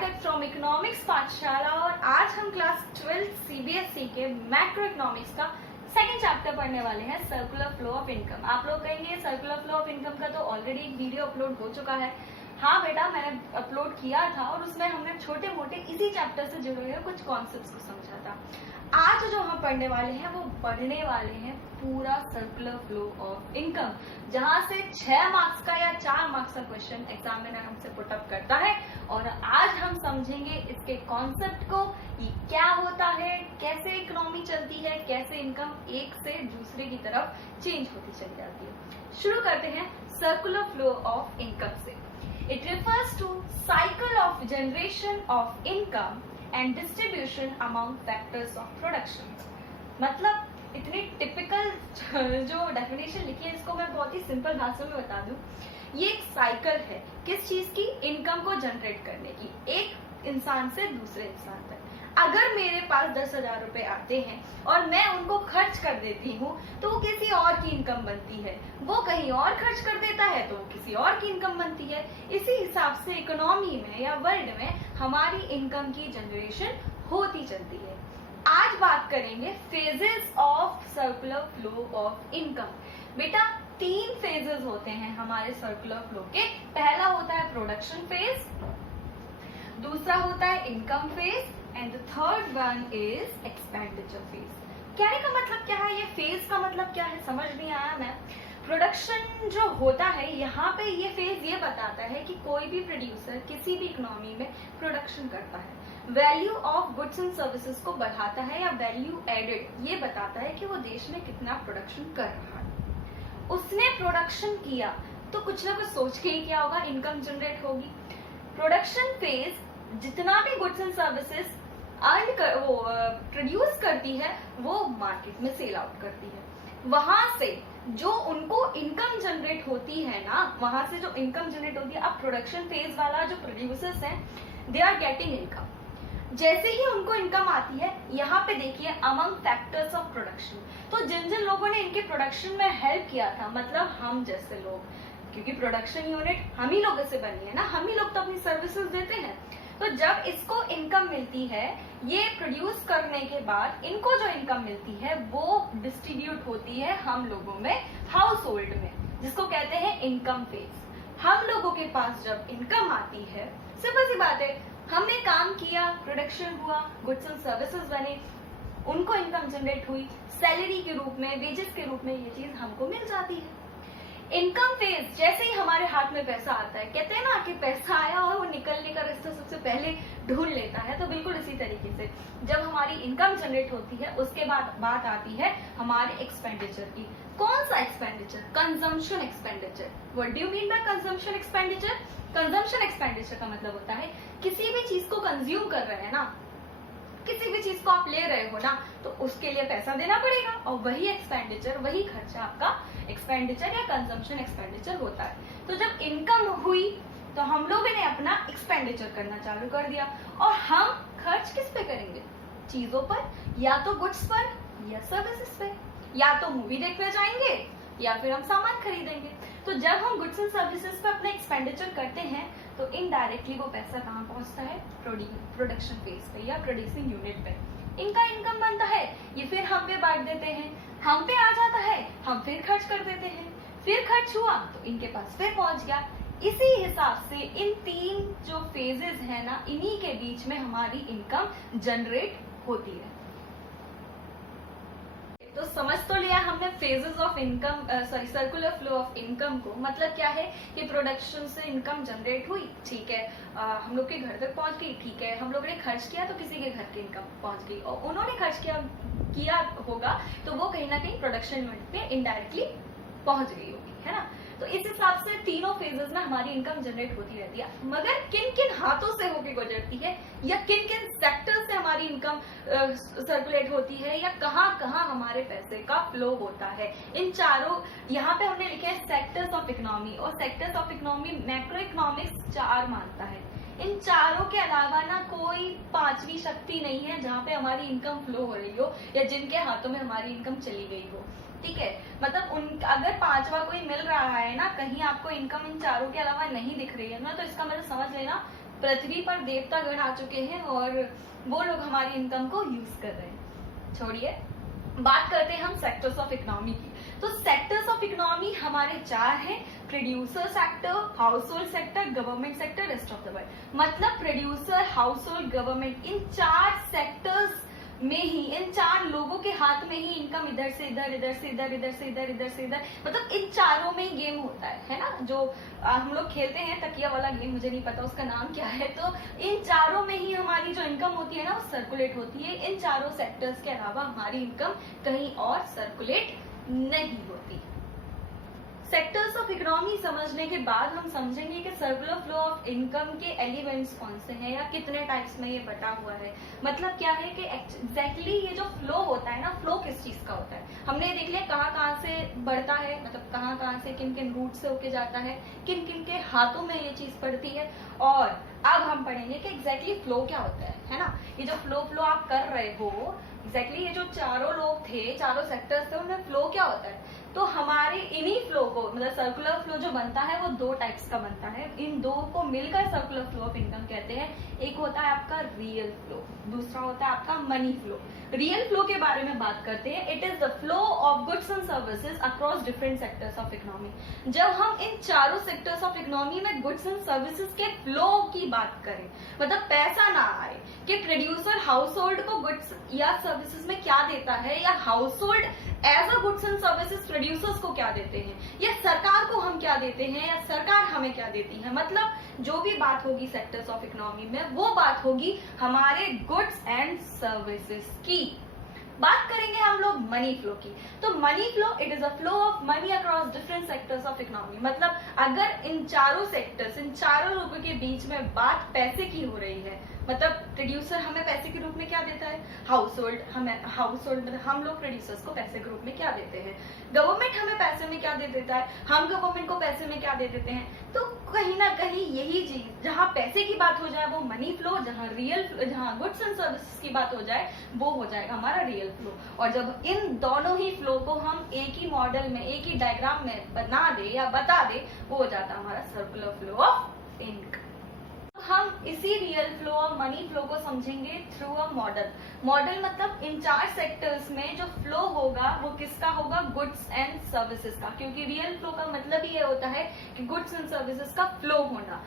स्वागत from economics पाठशाला। और आज हम क्लास 12 सीबीएसई के मैक्रो इकोनॉमिक्स का सेकंड चैप्टर पढ़ने वाले हैं, सर्कुलर फ्लो ऑफ इनकम। आप लोग कहेंगे सर्कुलर फ्लो ऑफ इनकम का तो ऑलरेडी एक वीडियो अपलोड हो चुका है। हाँ बेटा, मैंने अपलोड किया था और उसमें हमने छोटे मोटे इसी चैप्टर से जुड़े हुए कुछ कॉन्सेप्ट्स को समझा था। आज जो हम पढ़ने वाले हैं वो पढ़ने वाले हैं पूरा सर्कुलर फ्लो ऑफ इनकम, जहां से 6 मार्क्स का या 4 मार्क्स का क्वेश्चन एग्जामिनर हमसे पुट अप करता है। और आज हम समझेंगे इसके कॉन्सेप्ट को, ये क्या होता है, कैसे इकोनॉमी चलती है, कैसे इनकम एक से दूसरे की तरफ चेंज होती चली जाती है। शुरू करते हैं सर्कुलर फ्लो ऑफ इनकम से। It refers to cycle of generation of income and distribution among factors of production। मतलब इतनी टिपिकल जो डेफिनेशन लिखी है इसको मैं बहुत ही सिंपल भाषा में बता दूं। ये एक साइकिल है किस चीज की? इनकम को जनरेट करने की, एक इंसान से दूसरे इंसान तक। अगर मेरे पास 10,000 रुपए आते हैं और मैं उनको खर्च कर देती हूँ तो वो किसी और की इनकम बनती है, वो कहीं और खर्च कर देता है तो किसी और की इनकम बनती है। इसी हिसाब से इकोनॉमी में या वर्ल्ड में हमारी इनकम की जनरेशन होती चलती है। आज बात करेंगे phases of circular flow of income. बेटा 3 फेजेस होते हैं हमारे सर्कुलर फ्लो के। पहला होता है प्रोडक्शन फेज, दूसरा होता है income phase and the third one is expenditure phase. कहने का मतलब क्या है, ये फेज का मतलब क्या है समझ नहीं आया मैं। प्रोडक्शन जो होता है यहाँ पे ये फेज ये बताता है कि कोई भी प्रोड्यूसर किसी भी इकोनॉमी में प्रोडक्शन करता है, value of goods and services को बढ़ाता है या वैल्यू एडेड ये बताता है कि वो देश में कितना प्रोडक्शन कर रहा है। उसने प्रोडक्शन किया तो कुछ ना कुछ सोच के ही क्या होगा, इनकम जनरेट होगी। प्रोडक्शन फेज जितना भी गुड्स एंड सर्विसेज वो प्रोड्यूस करती है वो मार्केट में सेल आउट करती है। वहां से जो उनको इनकम जनरेट होती है ना, वहां से जो इनकम जनरेट होती है, अब प्रोडक्शन फेज वाला जो प्रोड्यूसर्स हैं दे आर गेटिंग इनकम। जैसे ही उनको इनकम आती है, यहाँ पे देखिए अमंग फैक्टर्स ऑफ प्रोडक्शन, तो जिन जिन लोगों ने इनके प्रोडक्शन में हेल्प किया था, मतलब हम जैसे लोग, क्योंकि प्रोडक्शन यूनिट हम ही लोगों से बनी है ना, हम ही लोग तो अपनी सर्विसेज देते हैं। तो जब इसको इनकम मिलती है, ये प्रोड्यूस करने के बाद इनको जो इनकम मिलती है वो डिस्ट्रीब्यूट होती है हम लोगों में, हाउस होल्ड में, जिसको कहते हैं इनकम फेज। हम लोगों के पास जब इनकम आती है, सिंपल सी बात है, हमने काम किया, प्रोडक्शन हुआ, गुड्स एंड सर्विसेज बने, उनको इनकम जनरेट हुई, सैलरी के रूप में, वेजेस के रूप में ये चीज हमको मिल जाती है। इनकम फेज जैसे ही हमारे हाथ में पैसा आता है, कहते हैं ना कि पैसा आया और वो निकलने का रास्ता सबसे पहले ढूंढ लेता है, तो बिल्कुल इसी तरीके से जब हमारी इनकम जनरेट होती है उसके बाद बात आती है हमारे एक्सपेंडिचर की। कौन सा expenditure? Consumption expenditure. What do you mean by consumption expenditure? Consumption expenditure का मतलब होता है किसी भी चीज को कंज्यूम कर रहे हैं ना, किसी भी चीज को आप ले रहे हो ना, तो उसके लिए पैसा देना पड़ेगा, और वही एक्सपेंडिचर, वही खर्चा आपका एक्सपेंडिचर या कंजम्पशन एक्सपेंडिचर होता है। तो जब इनकम हुई तो हम लोगों ने अपना एक्सपेंडिचर करना चालू कर दिया, और हम खर्च किस पे करेंगे? चीजों पर, या तो गुड्स पर या सर्विसेज पे, या तो मूवी देखने जाएंगे या फिर हम सामान खरीदेंगे। तो जब हम गुड्स एंड सर्विसेज पे अपना एक्सपेंडिचर करते हैं तो इनडायरेक्टली वो पैसा कहाँ पहुंचता है? प्रोडक्शन फेज पे या प्रोड्यूसिंग यूनिट पे। इनका इनकम बनता है, ये फिर हम पे बांट देते हैं, हम पे आ जाता है, हम फिर खर्च कर देते हैं, फिर खर्च हुआ तो इनके पास फिर पहुंच गया। इसी हिसाब से इन 3 जो फेजेस है ना, इन्हीं के बीच में हमारी इनकम जनरेट होती है। तो समझ तो लिया हमने phases of income, circular flow of income को। मतलब क्या है कि प्रोडक्शन से इनकम जनरेट हुई, ठीक है, हम लोग के घर तक पहुंच गई, ठीक है, हम लोगों ने खर्च किया तो किसी के घर की इनकम पहुंच गई, और उन्होंने खर्च किया होगा तो वो कहीं ना कहीं प्रोडक्शन यूनिट पे इनडायरेक्टली पहुंच गई होगी, है ना। तो इस हिसाब से तीनों फेजेस में हमारी इनकम जनरेट होती रहती है। मगर किन किन हाथों से होके गुजरती है या किन किन सेक्टर से हमारी इनकम सर्कुलेट होती है, या कहाँ कहाँ हमारे पैसे का फ्लो होता है, इन चारों, यहाँ पे हमने लिखे हैं सेक्टर्स ऑफ इकोनॉमी, और sectors of economy macro economics 4 मानता है। इन चारों के अलावा ना कोई 5वीं शक्ति नहीं है जहाँ पे हमारी इनकम फ्लो हो रही हो या जिनके हाथों में हमारी इनकम चली गई हो, ठीक है। मतलब अगर 5वां कोई मिल रहा है ना, कहीं आपको इनकम इन चारों के अलावा नहीं दिख रही है ना, तो इसका मतलब समझ लेना पृथ्वी पर देवतागण आ चुके हैं और वो लोग हमारी इनकम को यूज कर रहे हैं। छोड़िए, बात करते हैं हम सेक्टर्स ऑफ इकोनॉमी की। तो सेक्टर्स ऑफ इकोनॉमी हमारे 4 हैं: producer sector, house hold sector, government sector, rest of the world. मतलब प्रोड्यूसर, हाउस होल्ड, गवर्नमेंट, इन 4 सेक्टर्स में ही, इन 4 लोगों के हाथ में ही इनकम इधर से इधर, इधर से इधर, इधर से इधर, इधर से इधर, मतलब इन चारों में ही गेम होता है ना, जो हम लोग खेलते हैं तकिया वाला गेम, मुझे नहीं पता उसका नाम क्या है। तो इन चारों में ही हमारी जो इनकम होती है ना वो सर्कुलेट होती है। इन चारों सेक्टर्स के अलावा हमारी इनकम कहीं और सर्कुलेट नहीं होती। सेक्टर्स ऑफ इकोनॉमी समझने के बाद हम समझेंगे कि सर्कुलर फ्लो ऑफ इनकम के एलिमेंट्स कौन से हैं या कितने टाइप्स में ये बटा हुआ है। मतलब क्या है कि एग्जैक्टली ये जो फ्लो होता है ना, फ्लो किस चीज का होता है हमने देख लिया, कहाँ से बढ़ता है, मतलब कहाँ से किन किन रूट से होके जाता है, किन किन के हाथों में ये चीज पड़ती है। और अब हम पढ़ेंगे कि एग्जैक्टली फ्लो क्या होता है ना। ये जो फ्लो आप कर रहे हो, एग्जैक्टली ये जो चारों लोग थे, चारों सेक्टर्स थे, उनमें फ्लो क्या होता है। तो हमारे इन्हीं फ्लो को, मतलब सर्कुलर फ्लो जो बनता है वो 2 टाइप्स का बनता है। इन 2 को मिलकर सर्कुलर फ्लो ऑफ इनकम कहते हैं। एक होता है आपका रियल फ्लो, दूसरा होता है आपका मनी फ्लो। रियल फ्लो के बारे में बात करते हैं। It is the flow of goods and services across different sectors of economy. जब हम इन चारों सेक्टर्स ऑफ इकोनॉमी में गुड्स एंड सर्विसेज के फ्लो की बात करें, मतलब पैसा ना आए कि प्रोड्यूसर हाउस होल्ड को गुड्स या सर्विसेज में क्या देता है, या household as a goods and services producers को क्या देते हैं, या सरकार को हम क्या देते हैं, या सरकार हमें क्या देती है। मतलब जो भी बात होगी सेक्टर्स ऑफ इकोनॉमी में, वो बात होगी हमारे गुड्स एंड सर्विसेज की। बात करेंगे हम लोग मनी फ्लो की। तो money flow, it is a flow of money across different sectors of economy. मतलब अगर इन चारों सेक्टर्स, इन चारों लोगों के बीच में बात पैसे की हो रही है, मतलब प्रोड्यूसर हमें पैसे के रूप में क्या देता है, हाउस होल्ड मतलब हम लोग प्रोड्यूसर्स को पैसे के रूप में क्या देते हैं, गवर्नमेंट हमें पैसे में क्या दे देता है, हम गवर्नमेंट को पैसे में क्या दे देते हैं। तो कहीं ना कहीं यही चीज, जहां पैसे की बात हो जाए वो मनी फ्लो, जहां गुड्स एंड सर्विसेज की बात हो जाए वो हो जाएगा हमारा रियल फ्लो। और जब इन दोनों ही फ्लो को हम एक ही मॉडल में, एक ही डायग्राम में बना दे या बता दे, वो हो जाता है हमारा सर्कुलर फ्लो ऑफ इनकम। हम इसी रियल फ्लो और मनी फ्लो को समझेंगे थ्रू अ मॉडल मतलब इन 4 सेक्टर्स में जो फ्लो होगा वो किसका होगा, गुड्स एंड सर्विसेज का, क्योंकि रियल फ्लो का मतलब ही ये होता है कि गुड्स एंड सर्विसेज का फ्लो होना।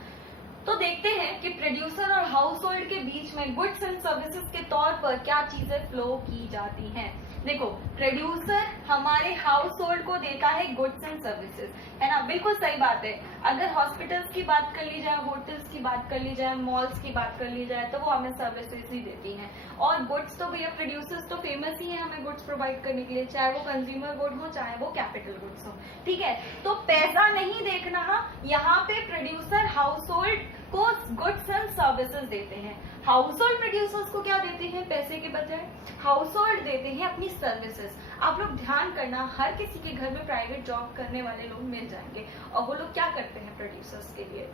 तो देखते हैं कि प्रोड्यूसर और हाउस होल्ड के बीच में गुड्स एंड सर्विसेज के तौर पर क्या चीजें फ्लो की जाती हैं। देखो, प्रोड्यूसर हमारे हाउस होल्ड को देता है गुड्स एंड सर्विसेज, है ना, बिल्कुल सही बात है। अगर हॉस्पिटल्स की बात कर ली जाए, होटल्स की बात कर ली जाए, मॉल्स की बात कर ली जाए, तो वो हमें सर्विसेज ही देती हैं। और गुड्स तो भैया प्रोड्यूसर्स तो फेमस ही है हमें गुड्स प्रोवाइड करने के लिए, चाहे वो कंज्यूमर गुड हो चाहे वो कैपिटल गुड्स हो, ठीक है। तो पैसा नहीं देखना, यहाँ पे प्रोड्यूसर हाउस होल्ड को गुड्स एंड सर्विसेज देते हैं। हाउस होल्ड प्रोड्यूसर्स को क्या देते हैं, पैसे के बजाय हाउस होल्ड देते हैं अपनी सर्विसेज। आप लोग ध्यान करना, हर किसी के घर में प्राइवेट जॉब करने वाले लोग मिल जाएंगे, और वो लोग क्या करते हैं प्रोड्यूसर्स के लिए,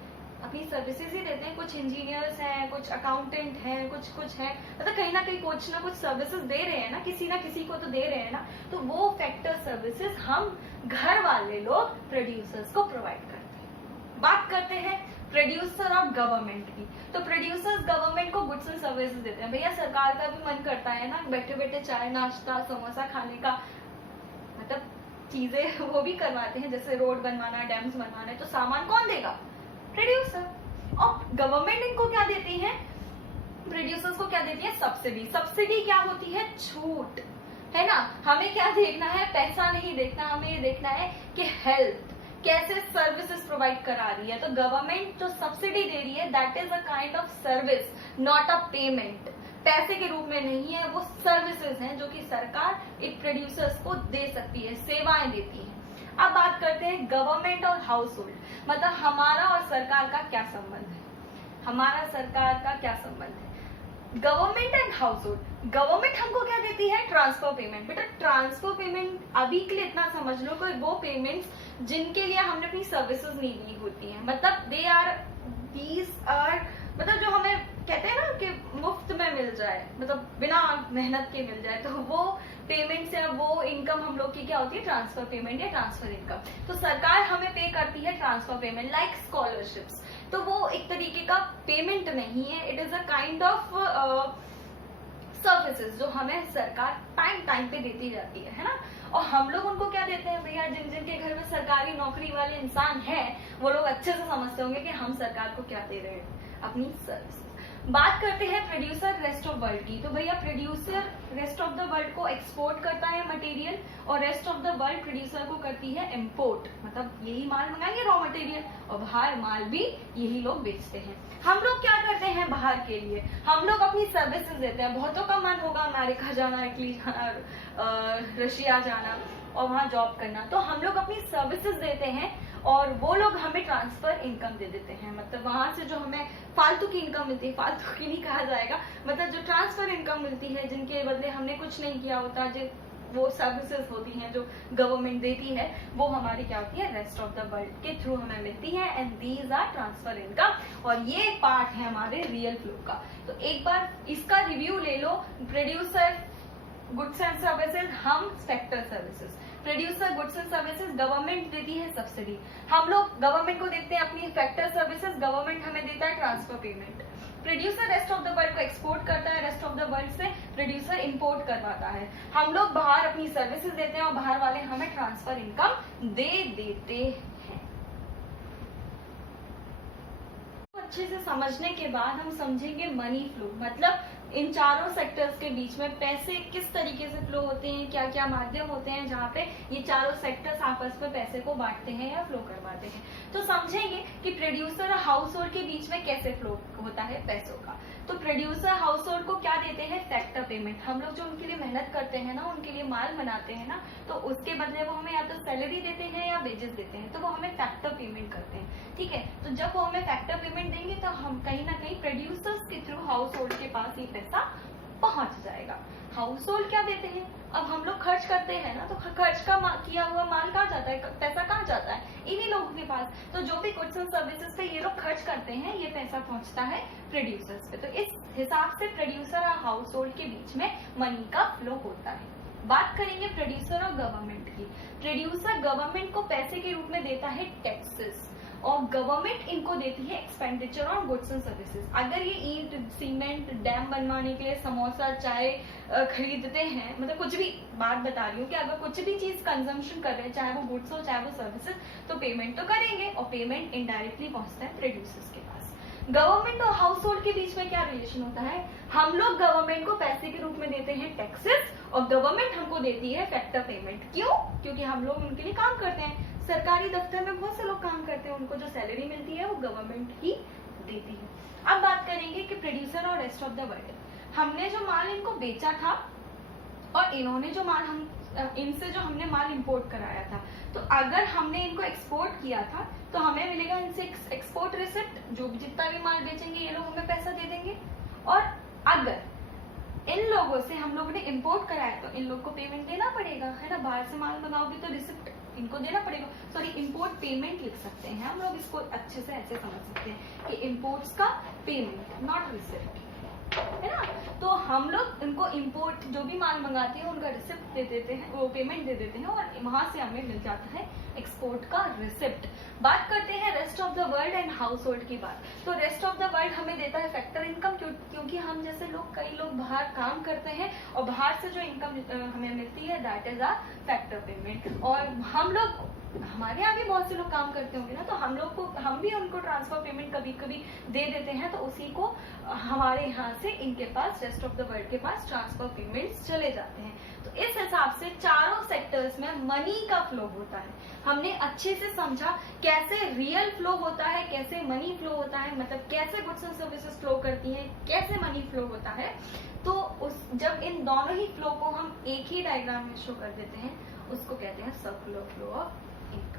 अपनी सर्विसेज ही देते हैं। कुछ इंजीनियर्स हैं, कुछ अकाउंटेंट हैं, कुछ हैं, मतलब कहीं ना कुछ सर्विसेज दे रहे हैं ना, किसी को तो दे रहे हैं ना। तो वो फैक्टर सर्विसेज हम घर वाले लोग प्रोड्यूसर्स को प्रोवाइड करते हैं। बात करते हैं प्रोड्यूसर और गवर्नमेंट की। तो प्रोड्यूसर्स गवर्नमेंट को गुड्स एंड सर्विसेज देते हैं। भैया सरकार का भी मन करता है ना बैठे बैठे चाय नाश्ता समोसा खाने का, मतलब चीजें वो भी करवाते हैं, जैसे रोड बनवाना, डैम्स बनवाना है, तो सामान कौन देगा, प्रोड्यूसर। और गवर्नमेंट इनको क्या देती है, प्रोड्यूसर्स को क्या देती है, सब्सिडी। सब्सिडी क्या होती है, छूट, है ना। हमें क्या देखना है, पैसा नहीं देखना, हमें ये देखना है कि हेल्थ कैसे सर्विसेज प्रोवाइड करा रही है। तो गवर्नमेंट जो सब्सिडी दे रही है that is a kind of service, not a payment. पैसे के रूप में नहीं है, वो सर्विसेज हैं जो कि सरकार एक प्रोड्यूसर्स को दे सकती है, सेवाएं देती है। अब बात करते हैं गवर्नमेंट और हाउस होल्ड, मतलब हमारा और सरकार का क्या संबंध है, हमारा सरकार का क्या संबंध है। Government and house hold, government हमको क्या देती है, ट्रांसफर पेमेंट। बेटा ट्रांसफर पेमेंट अभी के लिए इतना समझ लो कि वो पेमेंट्स जिनके लिए हमने अपनी सर्विसेज नहीं ली होती हैं, मतलब दीज आर मतलब जो हमें कहते हैं ना कि मुफ्त में मिल जाए, मतलब बिना मेहनत के मिल जाए, तो वो पेमेंट से वो इनकम हम लोग की क्या होती है, ट्रांसफर पेमेंट या ट्रांसफर इनकम। तो सरकार हमें पे करती है ट्रांसफर पेमेंट लाइक स्कॉलरशिप्स, तो वो एक तरीके का पेमेंट नहीं है, it is a kind of services जो हमें सरकार टाइम टाइम पे देती जाती है ना। और हम लोग उनको क्या देते हैं भैया, जिन जिनके घर में सरकारी नौकरी वाले इंसान हैं वो लोग अच्छे से समझते होंगे कि हम सरकार को क्या दे रहे हैं, अपनी सर्विस। बात करते हैं प्रोड्यूसर रेस्ट ऑफ वर्ल्ड की, तो भैया producer rest of the world को एक्सपोर्ट करता है मटेरियल, और rest of the world producer को करती है इंपोर्ट, मतलब यही माल मंगाएंगे रॉ मटेरियल, और बाहर माल भी यही लोग बेचते हैं। हम लोग क्या करते हैं बाहर के लिए, हम लोग अपनी सर्विसेज देते हैं। बहुतों का मन होगा अमेरिका जाना, इटली जाना, रशिया जाना और वहाँ जॉब करना, तो हम लोग अपनी सर्विसेज देते हैं और वो लोग हमें ट्रांसफर इनकम दे देते हैं। मतलब वहां से जो हमें फालतू की इनकम मिलती है, फालतू की नहीं कहा जाएगा, मतलब जो ट्रांसफर इनकम मिलती है जिनके बदले हमने कुछ नहीं किया होता, जो वो सर्विसेज होती हैं जो गवर्नमेंट देती है, वो हमारी क्या होती है, रेस्ट ऑफ द वर्ल्ड के थ्रू हमें मिलती है, and these are transfer income. और ये पार्ट है हमारे रियल फ्लो का। तो एक बार इसका रिव्यू ले लो, प्रोड्यूसर गुड्स एंड सर्विसेज, हम sector services. Producer goods and services government देती है सब्सिडी, हम लोग गवर्नमेंट को देते हैं अपनी फैक्टर सर्विसेज, गवर्नमेंट हमें देता है transfer payment. Producer rest of the world को एक्सपोर्ट करता है, रेस्ट ऑफ द वर्ल्ड से प्रोड्यूसर इंपोर्ट करवाता है। हम लोग बाहर अपनी सर्विसेज देते हैं और बाहर वाले हमें ट्रांसफर इनकम दे देते हैं। अच्छे से समझने के बाद हम समझेंगे मनी फ्लो, मतलब इन चारों सेक्टर्स के बीच में पैसे किस तरीके से फ्लो होते हैं, क्या क्या माध्यम होते हैं जहाँ पे ये चारों सेक्टर्स आपस में पैसे को बांटते हैं या फ्लो करवाते हैं। तो समझेंगे कि प्रोड्यूसर और हाउस होल्ड के बीच में कैसे फ्लो होता है पैसों का। तो प्रोड्यूसर हाउस होल्ड को क्या देते हैं, फैक्टर पेमेंट। हम लोग जो उनके लिए मेहनत करते हैं ना, उनके लिए माल बनाते हैं ना, तो उसके बदले वो हमें या तो सैलरी देते हैं या वेजेस देते हैं, तो वो हमें फैक्टर पेमेंट करते हैं। ठीक है, तो जब वो हमें फैक्टर पेमेंट देंगे तो हम कहीं ना कहीं प्रोड्यूसर्स के थ्रू हाउस होल्ड के पास ये पैसा पहुंच जाएगा। हाउस होल्ड क्या देते हैं, अब हम लोग खर्च करते हैं ना, तो खर्च का किया हुआ माल कहाँ जाता है, पैसा कहाँ जाता है, इन्हीं लोगों के पास। तो जो भी गुड्स एंड सर्विसेज पे ये लोग खर्च करते हैं, ये पैसा पहुंचता है प्रोड्यूसर्स पे। तो इस हिसाब से प्रोड्यूसर और हाउस होल्ड के बीच में मनी का फ्लो होता है। बात करेंगे प्रोड्यूसर और गवर्नमेंट की। प्रोड्यूसर गवर्नमेंट को पैसे के रूप में देता है टैक्सेस, और गवर्नमेंट इनको देती है expenditure on goods and services. अगर ये ईंट, सीमेंट, डैम बनवाने के लिए समोसा, चाय खरीदते हैं, मतलब कुछ भी बात बता रही हूँ कि अगर कुछ भी चीज कंजम्पशन कर रहे हैं, चाहे वो गुड्स हो चाहे वो सर्विसेज, तो पेमेंट तो करेंगे, और पेमेंट इनडायरेक्टली पहुंचता है प्रोड्यूसर्स के पास। गवर्नमेंट और हाउस होल्ड के बीच में क्या रिलेशन होता है, हम लोग गवर्नमेंट को पैसे के रूप में देते हैं टैक्सेस, और गवर्नमेंट हमको देती है फैक्टर पेमेंट। क्यों, क्योंकि हम लोग उनके लिए काम करते हैं। सरकारी दफ्तर में बहुत से लोग काम करते हैं, उनको जो सैलरी मिलती है वो गवर्नमेंट ही देती है। अब बात करेंगे कि प्रोड्यूसर और रेस्ट ऑफ द वर्ल्ड, हमने जो माल इनको बेचा था और इन्होंने जो माल इनसे जो हमने माल इंपोर्ट कराया था, तो अगर हमने इनको एक्सपोर्ट किया था तो हमें मिलेगा इनसे एक्सपोर्ट रिसिप्ट, जो जितना भी माल बेचेंगे ये लोग हमें पैसा दे देंगे। और अगर इन लोगों से हम लोगों ने इंपोर्ट कराया तो इन लोग को पेमेंट देना पड़ेगा, है ना। बाहर से माल मंगाओगे तो रिसिप्ट इनको देना पड़ेगा। सॉरी, इंपोर्ट पेमेंट लिख सकते हैं हम लोग, इसको अच्छे से ऐसे समझ सकते हैं कि इंपोर्ट्स का पेमेंट, नॉट रिसिप्ट, है ना। तो हम लोग इनको इंपोर्ट जो भी माल मंगाते हैं उनका रिसिप्ट दे देते हैं, वो पेमेंट दे देते हैं, और वहां से हमें मिल जाता है एक्सपोर्ट का रिसिप्ट। बात करते हैं rest of the world and house hold की बात। तो रेस्ट ऑफ द वर्ल्ड हमें देता है फैक्टर इनकम, क्योंकि हम जैसे लोग, कई लोग बाहर काम करते हैं और बाहर से जो इनकम हमें मिलती है that is our factor payment. और हम लोग, हमारे यहाँ भी बहुत से लोग काम करते होंगे ना, तो हम भी उनको ट्रांसफर पेमेंट कभी कभी दे देते हैं, तो उसी को हमारे यहाँ से इनके पास, रेस्ट ऑफ द वर्ल्ड के पास ट्रांसफर पेमेंट्स चले जाते हैं। तो इस हिसाब से चारों सेक्टर्स में मनी का फ्लो होता है। हमने अच्छे से समझा कैसे रियल फ्लो होता है, कैसे मनी फ्लो होता है, मतलब कैसे गुड्स एंड सर्विसेज फ्लो करती हैं, कैसे मनी फ्लो होता है। तो जब इन दोनों ही फ्लो को हम एक ही डायग्राम में शो कर देते हैं, उसको कहते हैं सर्कुलर फ्लो ऑफ इनकम।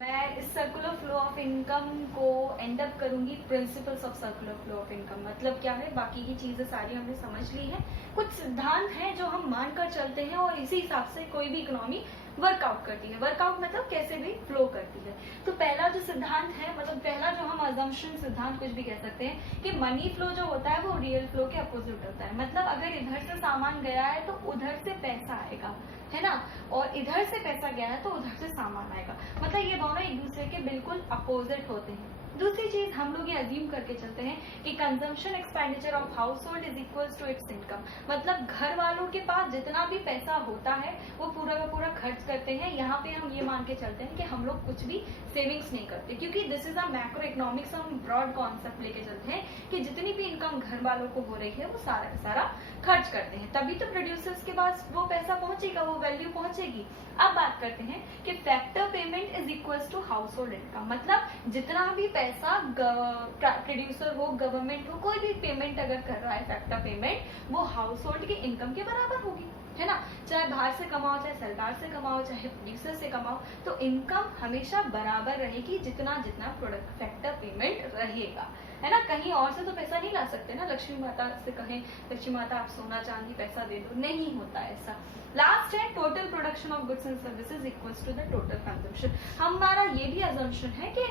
मैं इस सर्कुलर फ्लो ऑफ इनकम को एंड अप करूंगी principles of circular flow of income. मतलब क्या है, बाकी की चीजें सारी हमने समझ ली है, कुछ सिद्धांत हैं जो हम मानकर चलते हैं और इसी हिसाब से कोई भी इकोनॉमी वर्कआउट करती है। वर्कआउट मतलब कैसे भी फ्लो करती है। तो पहला जो सिद्धांत है, मतलब पहला जो हम अजम्पशन सिद्धांत कुछ भी कह सकते हैं कि मनी फ्लो जो होता है वो रियल फ्लो के अपोजिट होता है। मतलब अगर इधर से सामान गया है तो उधर से पैसा आएगा, है ना, और इधर से पैसा गया है तो उधर से सामान आएगा। मतलब ये दोनों एक दूसरे के बिल्कुल अपोजिट होते हैं। दूसरी चीज हम लोग ये अज्यूम करके चलते हैं कि consumption expenditure of household is equals to its income. मतलब घर वालों के पास जितना भी पैसा होता है वो पूरा का पूरा खर्च करते हैं। यहाँ पे हम ये मान के चलते हैं कि हम लोग कुछ भी सेविंग्स नहीं करते, क्योंकि this is a macro economics. हम ब्रॉड कॉन्सेप्ट लेके चलते हैं कि जितनी भी इनकम घर वालों को हो रही है वो सारा का सारा खर्च करते हैं, तभी तो प्रोड्यूसर्स के पास वो पैसा पहुंचेगा, वो वैल्यू पहुंचेगी। अब बात करते हैं कि factor payment is equals to household income. मतलब जितना भी पैसा प्रोड्यूसर हो, गवर्नमेंट हो, कोई भी पेमेंट अगर कर रहा है फैक्टर पेमेंट, वो हाउस होल्ड के इनकम के बराबर होगी, है ना। चाहे बाहर से कमाओ, चाहे सरकार से कमाओ, चाहे प्रोड्यूसर से कमाओ, तो इनकम हमेशा बराबर रहेगी जितना जितना प्रोडक्ट फैक्टर पेमेंट रहेगा, है ना। कहीं और से तो पैसा नहीं ला सकते ना। लक्ष्मी माता से कहें लक्ष्मी माता आप सोना चांदी पैसा दे दो, नहीं होता ऐसा। लास्ट है total production of goods and services equals to the total consumption. हमारा ये भी अजम्पशन है कि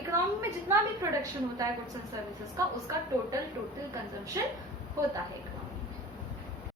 इकोनॉमी में जितना भी प्रोडक्शन होता है गुड्स एंड सर्विसेज का, उसका टोटल कंजम्पशन होता है।